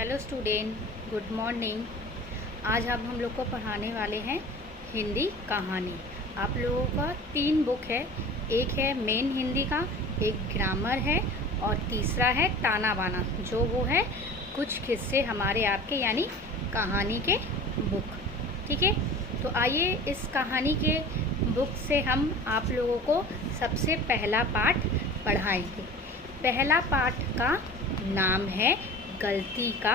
Hello student, good morning. आज हम लोग को पढ़ाने वाले हैं हिंदी कहानी। आप लोगों का 3 बुक है। एक है मेन हिंदी का, एक ग्रामर है और तीसरा है ताना बाना, जो वो है कुछ किस्से हमारे आपके यानी कहानी के बुक। ठीक है, तो आइए इस कहानी के बुक से हम आप लोगों को सबसे पहला पाठ पढ़ाएंगे। पहला पाठ का नाम है गलती का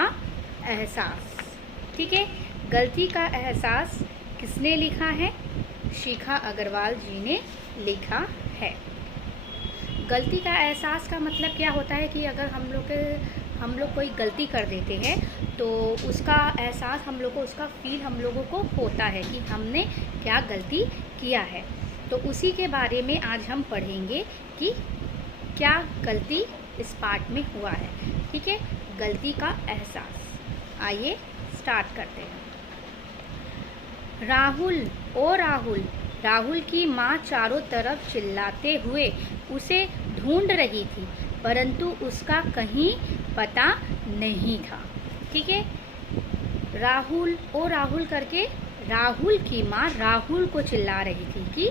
एहसास। ठीक है, गलती का एहसास किसने लिखा है? शिखा अग्रवाल जी ने लिखा है। गलती का एहसास का मतलब क्या होता है कि अगर हम लोग कोई गलती कर देते हैं तो उसका एहसास हम लोग को, उसका फील हम लोगों को होता है कि हमने क्या गलती किया है। तो उसी के बारे में आज हम पढ़ेंगे कि क्या गलती इस पाठ में हुआ है। ठीक है, गलती का एहसास। आइए स्टार्ट करते हैं। राहुल, ओ राहुल। राहुल की माँ चारों तरफ चिल्लाते हुए उसे ढूंढ रही थी, परंतु उसका कहीं पता नहीं था। ठीक है, राहुल, ओ राहुल करके राहुल की माँ राहुल को चिल्ला रही थी कि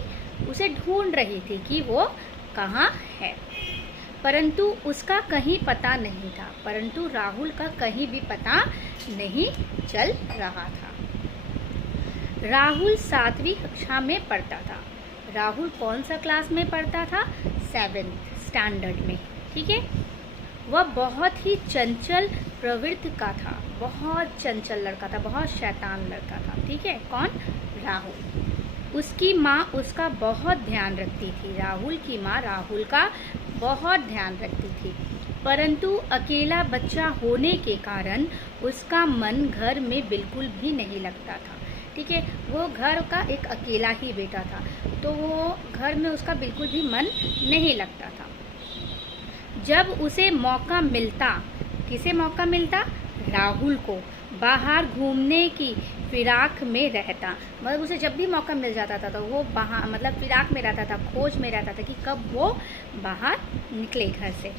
उसे ढूंढ रही थी कि वो कहाँ है, परंतु उसका कहीं पता नहीं था। परंतु राहुल का कहीं भी पता नहीं चल रहा था। राहुल 7वीं कक्षा में पढ़ता था। राहुल कौन सा क्लास में पढ़ता था? 7th स्टैंडर्ड में। ठीक है, वह बहुत ही चंचल प्रवृत्ति का था, बहुत चंचल लड़का था, बहुत शैतान लड़का था। ठीक है, कौन? राहुल। उसकी माँ उसका बहुत ध्यान रखती थी। राहुल की माँ राहुल का बहुत ध्यान रखती थी, परंतु अकेला बच्चा होने के कारण उसका मन घर में बिल्कुल भी नहीं लगता था। ठीक है, वो घर का एक अकेला ही बेटा था, तो वो घर में उसका बिल्कुल भी मन नहीं लगता था। जब उसे मौका मिलता, किसे मौका मिलता? राहुल को बाहर घूमने की फिराक में रहता। मतलब उसे जब भी मौका मिल जाता था तो वो बाहर, मतलब फिराक में रहता था, खोज में रहता था कि कब वो बाहर निकले घर से,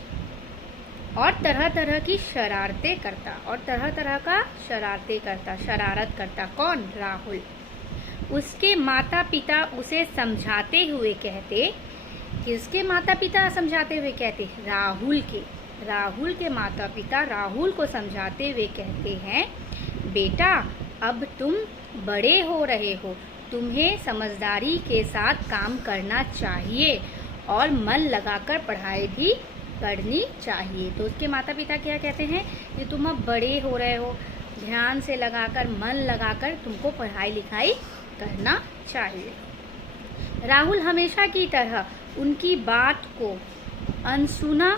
और तरह तरह की शरारतें करता, और तरह तरह का शरारत करता। कौन? राहुल। उसके माता पिता उसे समझाते हुए कहते, किसके माता पिता समझाते हुए कहते? राहुल के माता पिता राहुल को समझाते हुए कहते हैं, बेटा अब तुम बड़े हो रहे हो, तुम्हें समझदारी के साथ काम करना चाहिए और मन लगाकर पढ़ाई भी करनी चाहिए। तो उसके माता पिता क्या कहते हैं कि तुम अब बड़े हो रहे हो, ध्यान से लगाकर, मन लगाकर तुमको पढ़ाई लिखाई करना चाहिए। राहुल हमेशा की तरह उनकी बात को अनसुना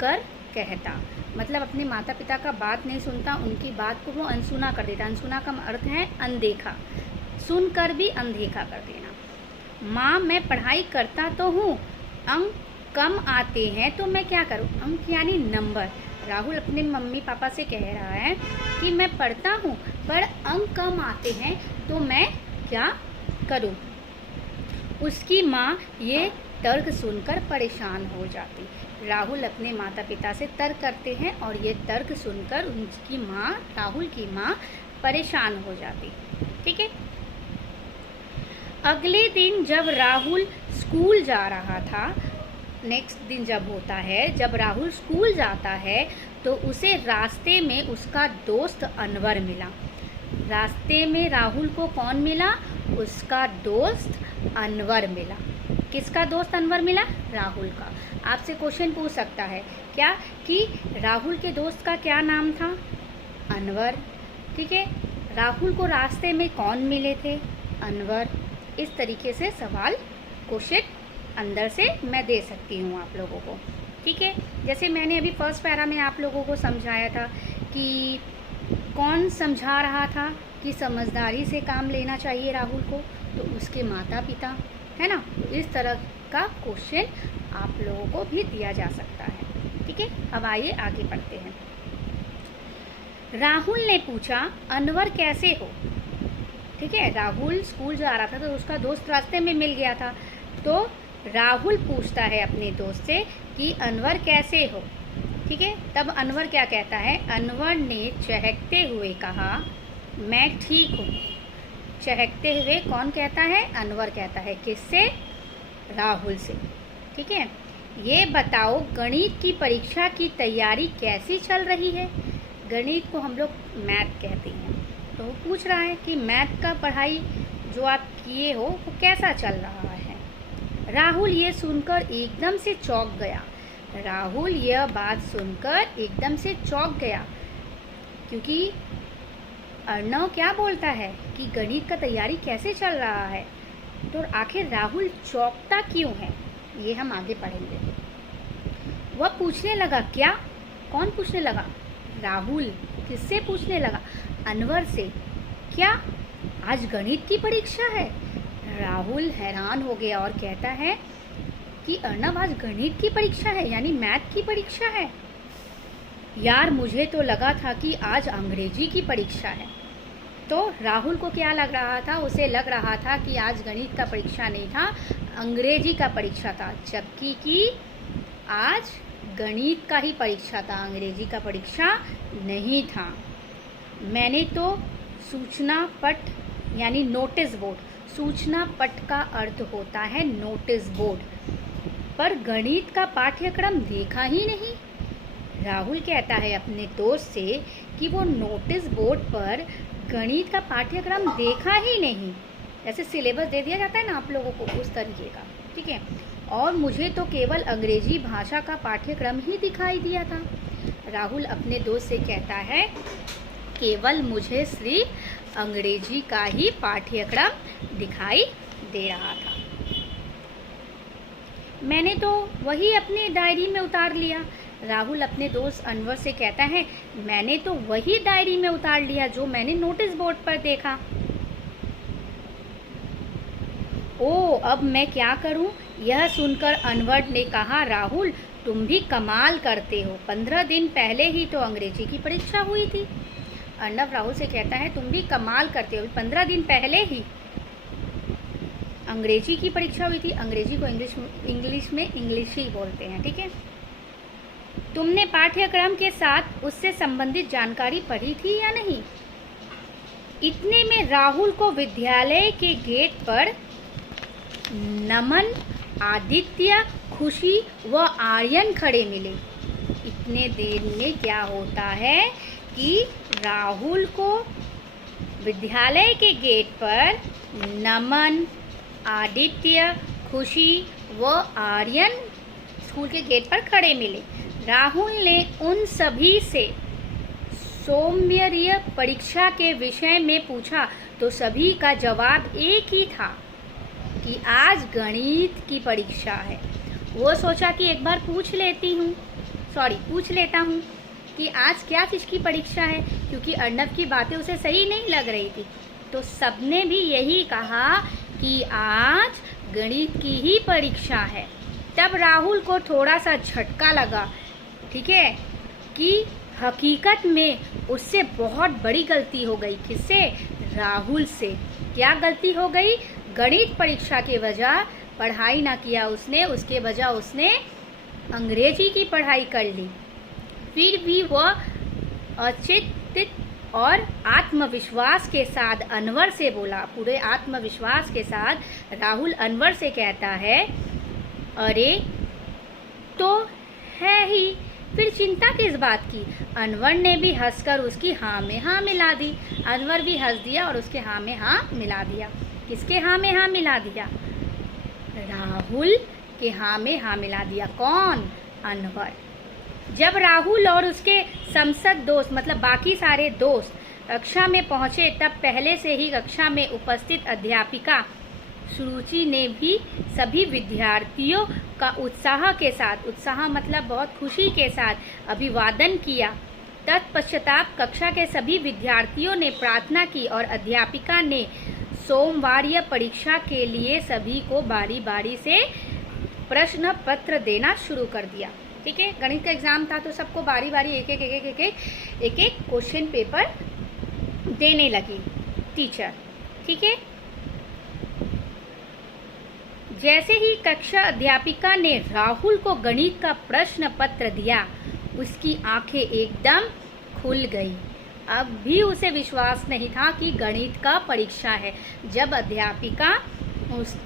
कर कहता, मतलब अपने माता पिता का बात नहीं सुनता, उनकी बात को वो अनसुना कर देता। अनसुना का अर्थ है अनदेखा, सुनकर भी अनदेखा कर देना। माँ, मैं पढ़ाई करता तो हूँ, अंक कम आते हैं तो मैं क्या करूँ? अंक यानी नंबर। राहुल अपने मम्मी पापा से कह रहा है कि मैं पढ़ता हूँ पर अंक कम आते हैं तो मैं क्या करूँ? उसकी माँ ये तर्क सुनकर परेशान हो जाती। राहुल अपने माता पिता से तर्क करते हैं और ये तर्क सुनकर उनकी माँ, राहुल की माँ परेशान हो जाती। ठीक है, अगले दिन जब राहुल स्कूल जा रहा था, नेक्स्ट दिन जब होता है, जब राहुल स्कूल जाता है तो उसे रास्ते में उसका दोस्त अनवर मिला। रास्ते में राहुल को कौन मिला? उसका दोस्त अनवर मिला। किसका दोस्त अनवर मिला? राहुल का। आपसे क्वेश्चन पूछ सकता है क्या कि राहुल के दोस्त का क्या नाम था? अनवर। ठीक है, राहुल को रास्ते में कौन मिले थे? अनवर। इस तरीके से सवाल, क्वेश्चन अंदर से मैं दे सकती हूँ आप लोगों को। ठीक है, जैसे मैंने अभी फर्स्ट पैरा में आप लोगों को समझाया था कि कौन समझा रहा था कि समझदारी से काम लेना चाहिए राहुल को, तो उसके माता पिता, है ना। तो इस तरह का क्वेश्चन आप लोगों को भी दिया जा सकता है। ठीक है, अब आइए आगे पढ़ते हैं। राहुल ने पूछा, अनवर कैसे हो? ठीक है, राहुल स्कूल जा रहा था तो उसका दोस्त रास्ते में मिल गया था, तो राहुल पूछता है अपने दोस्त से कि अनवर कैसे हो? ठीक है। तब अनवर क्या कहता है, अनवर ने चहकते हुए कहा, मैं ठीक हूँ। चहकते हुए कौन कहता है, अनवर कहता है। किससे, राहुल से। ठीक है। ये बताओ गणित की परीक्षा की तैयारी कैसी चल रही है। गणित को हम लोग मैथ कहते हैं। तो वो पूछ रहा है कि मैथ का पढ़ाई जो आप किए हो वो कैसा चल रहा है। राहुल ये सुनकर एकदम से चौंक गया। राहुल यह बात सुनकर एकदम से चौंक गया, क्योंकि अर्णव क्या बोलता है कि गणित का तैयारी कैसे चल रहा है। तो आखिर राहुल चौंकता क्यों है, ये हम आगे पढ़ेंगे। वह पूछने लगा, क्या? कौन पूछने लगा? राहुल। किससे पूछने लगा? अनवर से। क्या आज गणित की परीक्षा है? राहुल हैरान हो गया और कहता है कि अर्णव आज गणित की परीक्षा है, यानी मैथ की परीक्षा है। यार मुझे तो लगा था कि आज अंग्रेजी की परीक्षा है। तो राहुल को क्या लग रहा था, उसे लग रहा था कि आज गणित का परीक्षा नहीं था, अंग्रेजी का परीक्षा था, जबकि कि आज गणित का ही परीक्षा था, अंग्रेजी का परीक्षा नहीं था। मैंने तो सूचना पट यानी नोटिस बोर्ड, सूचना पट का अर्थ होता है नोटिस बोर्ड, पर गणित का पाठ्यक्रम देखा ही नहीं। राहुल कहता है अपने दोस्त से कि वो नोटिस बोर्ड पर गणित का पाठ्यक्रम देखा ही नहीं। जैसे सिलेबस दे दिया जाता है ना आप लोगों को, उस तरीके का। ठीक है। और मुझे तो केवल अंग्रेजी भाषा का पाठ्यक्रम ही दिखाई दिया था। राहुल अपने दोस्त से कहता है, केवल मुझे सिर्फ अंग्रेजी का ही पाठ्यक्रम दिखाई दे रहा था। मैंने तो वही अपने डायरी में उतार लिया। राहुल अपने दोस्त अनवर से कहता है, मैंने तो वही डायरी में उतार लिया जो मैंने नोटिस बोर्ड पर देखा। ओह, अब मैं क्या करूं? यह सुनकर अनवर ने कहा, राहुल तुम भी कमाल करते हो, 15 दिन पहले ही तो अंग्रेजी की परीक्षा हुई थी। अर्णव राहुल से कहता है, तुम भी कमाल करते हो, 15 दिन पहले ही अंग्रेजी की परीक्षा हुई थी। अंग्रेजी को इंग्लिश में इंग्लिश ही बोलते हैं। ठीक है। तुमने पाठ्यक्रम के साथ उससे संबंधित जानकारी पढ़ी थी या नहीं? इतने में राहुल को विद्यालय के गेट पर नमन, आदित्य, खुशी व आर्यन खड़े मिले। इतने देर में क्या होता है कि राहुल को विद्यालय के गेट पर नमन, आदित्य, खुशी व आर्यन स्कूल के गेट पर खड़े मिले। राहुल ने उन सभी से सौम्य परीक्षा के विषय में पूछा तो सभी का जवाब एक ही था कि आज गणित की परीक्षा है। वो सोचा कि एक बार पूछ लेता हूँ कि आज क्या चीज़ की परीक्षा है, क्योंकि अर्णव की बातें उसे सही नहीं लग रही थी। तो सबने भी यही कहा कि आज गणित की ही परीक्षा है। तब राहुल को थोड़ा सा झटका लगा, ठीक है, कि हकीकत में उससे बहुत बड़ी गलती हो गई। किससे? राहुल से। क्या गलती हो गई? गणित परीक्षा के वजह पढ़ाई ना किया उसने, उसके वजह उसने अंग्रेजी की पढ़ाई कर ली। फिर भी वह अचिंतित और आत्मविश्वास के साथ अनवर से बोला। पूरे आत्मविश्वास के साथ राहुल अनवर से कहता है, अरे तो है ही, फिर चिंता किस बात की? अनवर ने भी हंसकर उसकी हाँ में हाँ मिला दी। अनवर भी हंस दिया और उसके हाँ में हाँ मिला दिया। किसके हाँ में हाँ मिला दिया? राहुल के हाँ में हाँ मिला दिया। कौन? अनवर। जब राहुल और उसके समसद दोस्त मतलब बाकी सारे दोस्त कक्षा में पहुँचे, तब पहले से ही कक्षा में उपस्थित अध्यापिका सुरुचि ने भी सभी विद्यार्थियों का उत्साह मतलब बहुत खुशी के साथ अभिवादन किया। तत्पश्चात कक्षा के सभी विद्यार्थियों ने प्रार्थना की और अध्यापिका ने सोमवारीय परीक्षा के लिए सभी को बारी बारी से प्रश्न पत्र देना शुरू कर दिया। ठीक है, गणित का एग्जाम था तो सबको बारी बारी एक एक क्वेश्चन पेपर देने लगी टीचर। ठीक है, जैसे ही कक्षा अध्यापिका ने राहुल को गणित का प्रश्न पत्र दिया, उसकी आंखें एकदम खुल गई। अब भी उसे विश्वास नहीं था कि गणित का परीक्षा है। जब अध्यापिका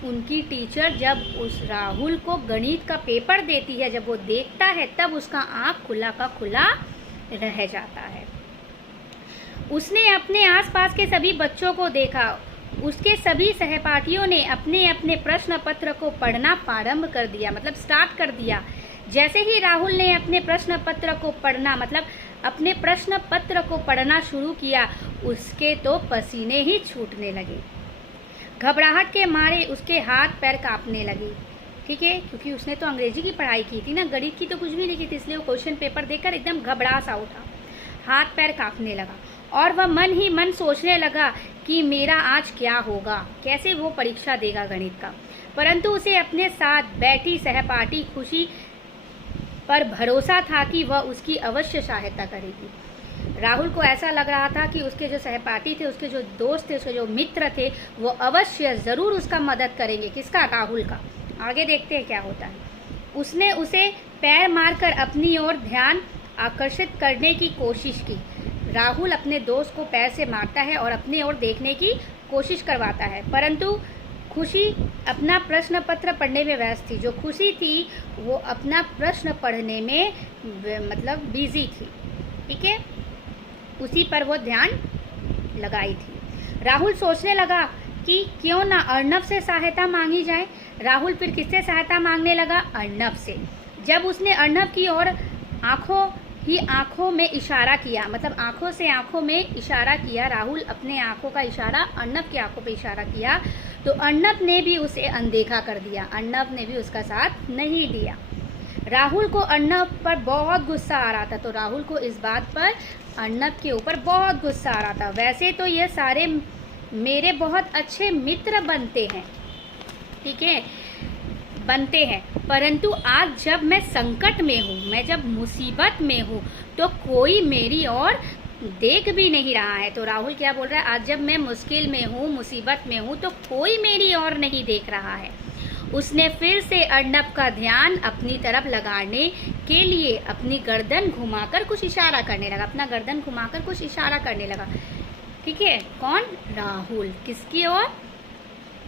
उनकी टीचर जब उस राहुल को गणित का पेपर देती है, जब वो देखता है, तब उसका आँख खुला का खुला रह जाता है। उसने अपने आसपास के सभी बच्चों को देखा। उसके सभी सहपाठियों ने अपने अपने प्रश्न पत्र को पढ़ना प्रारंभ कर दिया, मतलब स्टार्ट कर दिया। जैसे ही राहुल ने अपने प्रश्न पत्र को पढ़ना, मतलब अपने प्रश्न पत्र को पढ़ना शुरू किया, उसके तो पसीने ही छूटने लगे। घबराहट के मारे उसके हाथ पैर कांपने लगे। ठीक है, क्योंकि उसने तो अंग्रेजी की पढ़ाई की थी ना, गणित की तो कुछ भी नहीं की थी, इसलिए वो क्वेश्चन पेपर देखकर एकदम घबरा सा उठा, हाथ पैर कांपने लगा और वह मन ही मन सोचने लगा कि मेरा आज क्या होगा, कैसे वो परीक्षा देगा गणित का। परंतु उसे अपने साथ बैठी सहपाठी खुशी पर भरोसा था कि वह उसकी अवश्य सहायता करेगी। राहुल को ऐसा लग रहा था कि उसके जो सहपाठी थे, उसके जो दोस्त थे, उसके जो मित्र थे, वो अवश्य ज़रूर उसका मदद करेंगे। किसका? राहुल का। आगे देखते हैं क्या होता है। उसने उसे पैर मारकर अपनी ओर ध्यान आकर्षित करने की कोशिश की। राहुल अपने दोस्त को पैर से मारता है और अपनी ओर देखने की कोशिश करवाता है, परंतु खुशी अपना प्रश्न पत्र पढ़ने में व्यस्त थी। जो खुशी थी वो अपना प्रश्न पढ़ने में मतलब बिजी थी। ठीक है, उसी पर वो ध्यान लगाई थी। राहुल सोचने लगा कि क्यों ना अर्नब से सहायता मांगी जाए। राहुल फिर किससे सहायता मांगने लगा? अर्नब से। जब उसने अर्नब की ओर आंखों में इशारा किया, मतलब आंखों से आंखों में इशारा किया, राहुल अपने आंखों का इशारा अर्नब की आंखों पे इशारा किया, तो अर्नब ने भी उसे अनदेखा कर दिया। अर्नब ने भी उसका साथ नहीं दिया। राहुल को अर्नब पर बहुत गुस्सा आ रहा था, तो राहुल को इस बात पर अर्नब के ऊपर बहुत गुस्सा आ रहा था। वैसे तो ये सारे मेरे बहुत अच्छे मित्र बनते हैं, ठीक है, बनते हैं, परंतु आज जब मैं संकट में हूँ, मैं जब मुसीबत में हूँ, तो कोई मेरी ओर देख भी नहीं रहा है। तो राहुल क्या बोल रहा है? आज जब मैं मुश्किल में हूँ, मुसीबत में हूँ, तो कोई मेरी ओर नहीं देख रहा है। उसने फिर से अर्नब का ध्यान अपनी तरफ लगाने के लिए अपनी गर्दन घुमाकर कुछ इशारा करने लगा, अपना गर्दन घुमाकर कुछ इशारा करने लगा। ठीक है, कौन? राहुल। किसकी ओर?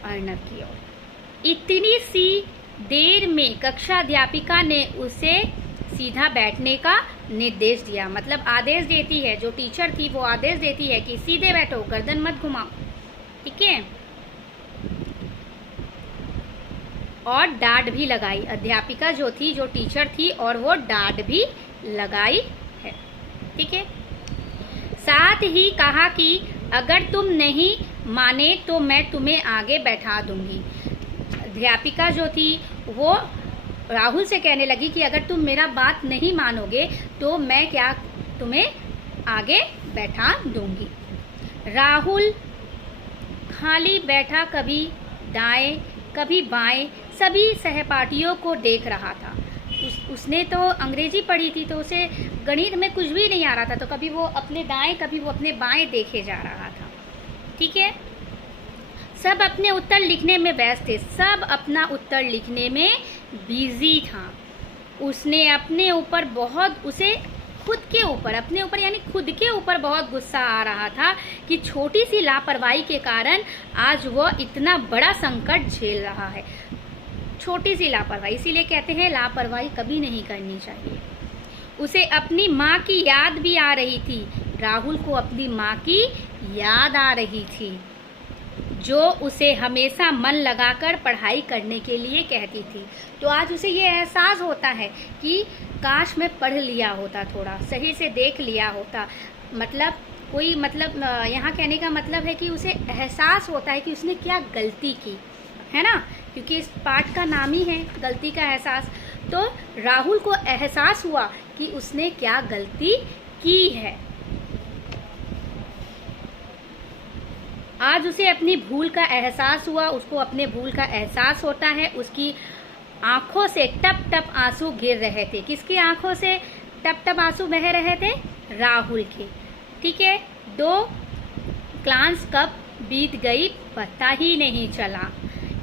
अर्नब की ओर। इतनी सी देर में कक्षाध्यापिका ने उसे सीधा बैठने का निर्देश दिया, मतलब आदेश देती है, जो टीचर थी वो आदेश देती है कि सीधे बैठो, गर्दन मत घुमाओ। ठीक है, और डांट भी लगाई। अध्यापिका जो थी, जो टीचर थी, और वो डांट भी लगाई है। ठीक है, साथ ही कहा कि अगर तुम नहीं माने तो मैं तुम्हें आगे बैठा दूंगी। अध्यापिका जो थी वो राहुल से कहने लगी कि अगर तुम मेरा बात नहीं मानोगे तो मैं क्या तुम्हें आगे बैठा दूंगी। राहुल खाली बैठा कभी दाएं कभी बाएं सभी सहपाठियों को देख रहा था। उसने तो अंग्रेजी पढ़ी थी, तो उसे गणित में कुछ भी नहीं आ रहा था, तो कभी वो अपने दाएं कभी वो अपने बाएं देखे जा रहा था। ठीक है, सब अपने उत्तर लिखने में व्यस्त थे, सब अपना उत्तर लिखने में बिजी था। उसने अपने ऊपर बहुत, उसे खुद के ऊपर, अपने ऊपर यानी खुद के ऊपर बहुत गुस्सा आ रहा था कि छोटी सी लापरवाही के कारण आज वो इतना बड़ा संकट झेल रहा है। छोटी सी लापरवाही, इसीलिए कहते हैं लापरवाही कभी नहीं करनी चाहिए। उसे अपनी माँ की याद भी आ रही थी। राहुल को अपनी माँ की याद आ रही थी, जो उसे हमेशा मन लगाकर पढ़ाई करने के लिए कहती थी। तो आज उसे ये एहसास होता है कि काश मैं पढ़ लिया होता, थोड़ा सही से देख लिया होता। मतलब कोई, मतलब यहाँ कहने का मतलब है कि उसे एहसास होता है कि उसने क्या गलती की है ना, क्योंकि इस पाठ का नाम ही है गलती का एहसास। तो राहुल को एहसास हुआ कि उसने क्या गलती की है। आज उसे अपनी भूल का एहसास हुआ, उसको अपने भूल का एहसास होता है। उसकी आंखों से टप टप आंसू गिर रहे थे। किसकी आंखों से टप टप आंसू बह रहे थे? राहुल के। ठीक है, 2 क्लास कब बीत गई पता ही नहीं चला।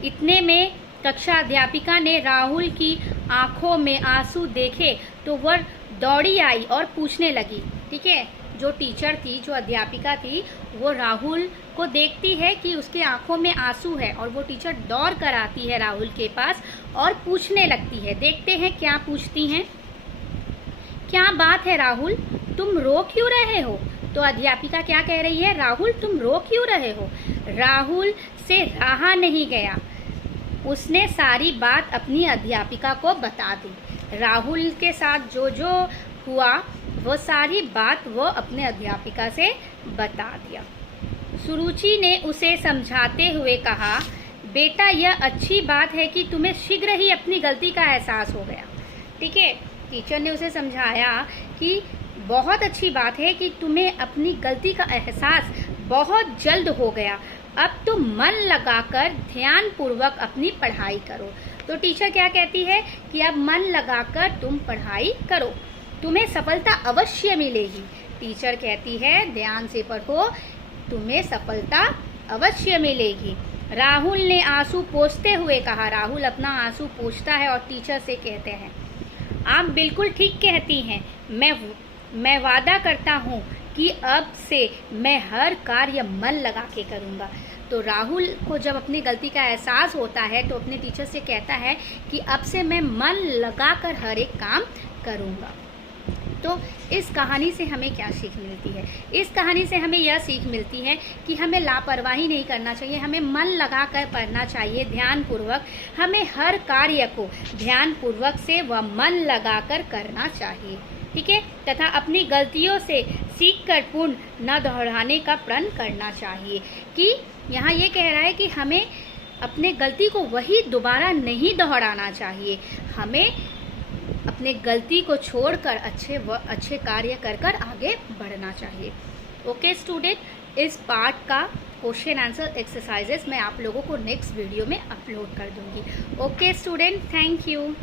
इतने में कक्षा अध्यापिका ने राहुल की आंखों में आंसू देखे तो वह दौड़ी आई और पूछने लगी। ठीक है, जो टीचर थी, जो अध्यापिका थी, वो राहुल को देखती है कि उसके आंखों में आंसू है और वो टीचर दौड़ कर आती है राहुल के पास और पूछने लगती है। देखते हैं क्या पूछती हैं। क्या बात है राहुल, तुम रो क्यों रहे हो? तो अध्यापिका क्या कह रही है, राहुल तुम रो क्यों रहे हो? राहुल से रहा नहीं गया, उसने सारी बात अपनी अध्यापिका को बता दी। राहुल के साथ जो जो हुआ वो सारी बात वो अपने अध्यापिका से बता दिया। सुरुचि ने उसे समझाते हुए कहा, बेटा यह अच्छी बात है कि तुम्हें शीघ्र ही अपनी गलती का एहसास हो गया। ठीक है, टीचर ने उसे समझाया कि बहुत अच्छी बात है कि तुम्हें अपनी गलती का एहसास बहुत जल्द हो गया। अब तुम मन लगाकर ध्यानपूर्वक अपनी पढ़ाई करो। तो टीचर क्या कहती है कि अब मन लगाकर तुम पढ़ाई करो, तुम्हें सफलता अवश्य मिलेगी। टीचर कहती है ध्यान से पढ़ो, तुम्हें सफलता अवश्य मिलेगी। राहुल ने आंसू पोंछते हुए कहा। राहुल अपना आंसू पोंछता है और टीचर से कहते हैं, आप बिल्कुल ठीक कहती हैं, मैं वादा करता हूँ कि अब से मैं हर कार्य मन लगा के करूँगा। तो राहुल को जब अपनी गलती का एहसास होता है तो अपने टीचर से कहता है कि अब से मैं मन लगाकर हर एक काम करूँगा। तो इस कहानी से हमें क्या सीख मिलती है? इस कहानी से हमें यह सीख मिलती है कि हमें लापरवाही नहीं करना चाहिए, हमें मन लगाकर पढ़ना चाहिए ध्यानपूर्वक। हमें हर कार्य को ध्यानपूर्वक से व मन लगाकर करना चाहिए। ठीक है, तथा अपनी गलतियों से सीखकर पुनः न दोहराने का प्रण करना चाहिए। कि यहाँ ये कह रहा है कि हमें अपने गलती को वही दोबारा नहीं दोहराना चाहिए, हमें अपने गलती को छोड़कर अच्छे कार्य कर आगे बढ़ना चाहिए। ओके स्टूडेंट, इस पार्ट का क्वेश्चन आंसर एक्सरसाइजेस मैं आप लोगों को नेक्स्ट वीडियो में अपलोड कर दूंगी। Okay student, thank you.